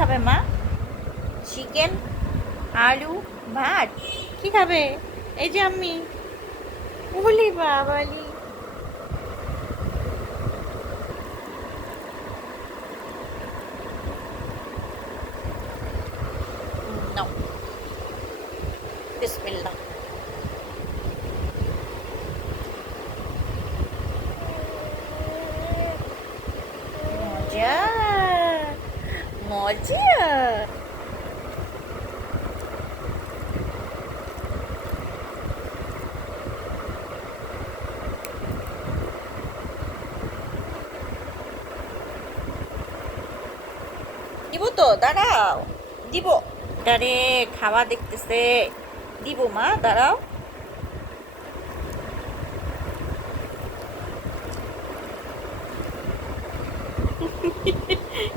খাবে মা? চিকেন, আলু, ভাত? কি খাবে? এই যে আমি বলি বাবালি। নাও, বিসমিল্লাহ। মজা, মজা। দিব তো, দাঁড়াও, দিব। আরে খাওয়া দেখতেছে, দিব মা, দাঁড়াও।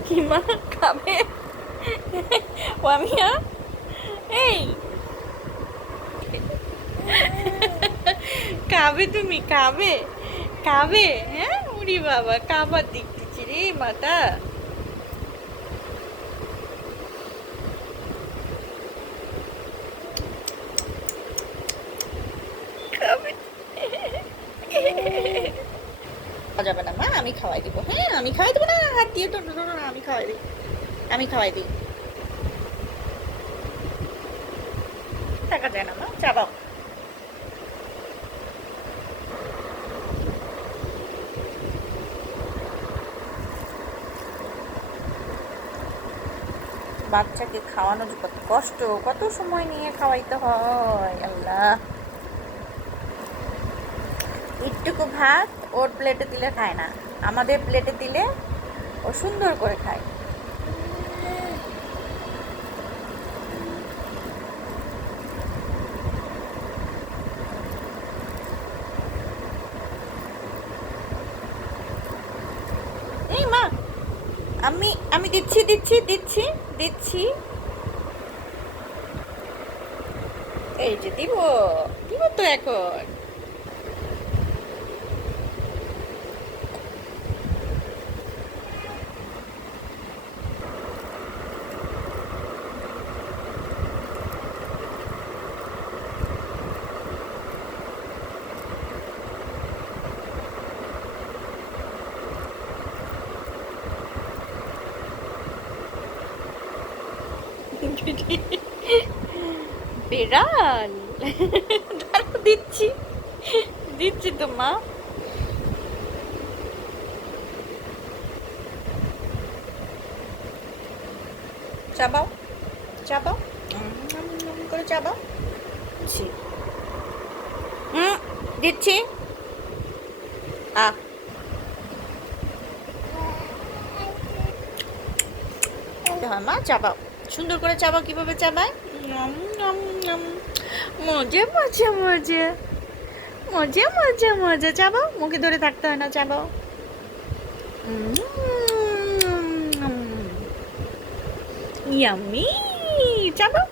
কি মা খাবে? ওয়ামিয়া, এই খাবে তুমি, খাবে, খাবে? হ্যাঁ, উড়ি বাবা, খাবার দেখতেছি রে মাটা। খাবে যাবে না মা, আমি খাওয়াই দিব। হ্যাঁ, আমি খাওয়াই দেবো না, হাত দিয়ে তো না, আমি খাওয়াই দিই, আমি খাওয়াই দিই। টাকা যায় না মা, চাবাও। বাচ্চাকে খাওয়ানো যে কত কষ্ট, কত সময় নিয়ে খাওয়াইতে হয় আল্লাহ। একটুকু ভাত ওর প্লেটে দিলে খায় না, আমাদের প্লেটে দিলে ও সুন্দর করে খায়। এই মা, আমি আমি দিচ্ছি দিচ্ছি দিচ্ছি দিচ্ছি। এই যে দিব, দিব তো এখন। বেড়াল, দাঁড়াও, দিচ্ছি, দিচ্ছি তো মা। চাবাও, চাবাও, করে চাবাও। জি, দিচ্ছি। আ হয় মা, চাবাও, সুন্দর করে চাবাও। কিভাবে চাবায়? মজা মজা মজা, মজা মজা মজা। চাবাও, মুখে ধরে থাকতে হয় না, চাবাও। ইয়াম্মি, চাবাও।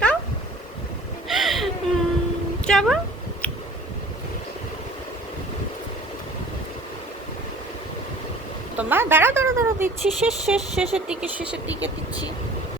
খাও, চাবাও। তো মা, দাঁড়াও দাঁড়াও দাঁড়াও, দিচ্ছি, শেষের দিকে, শেষের দিকে দিচ্ছি।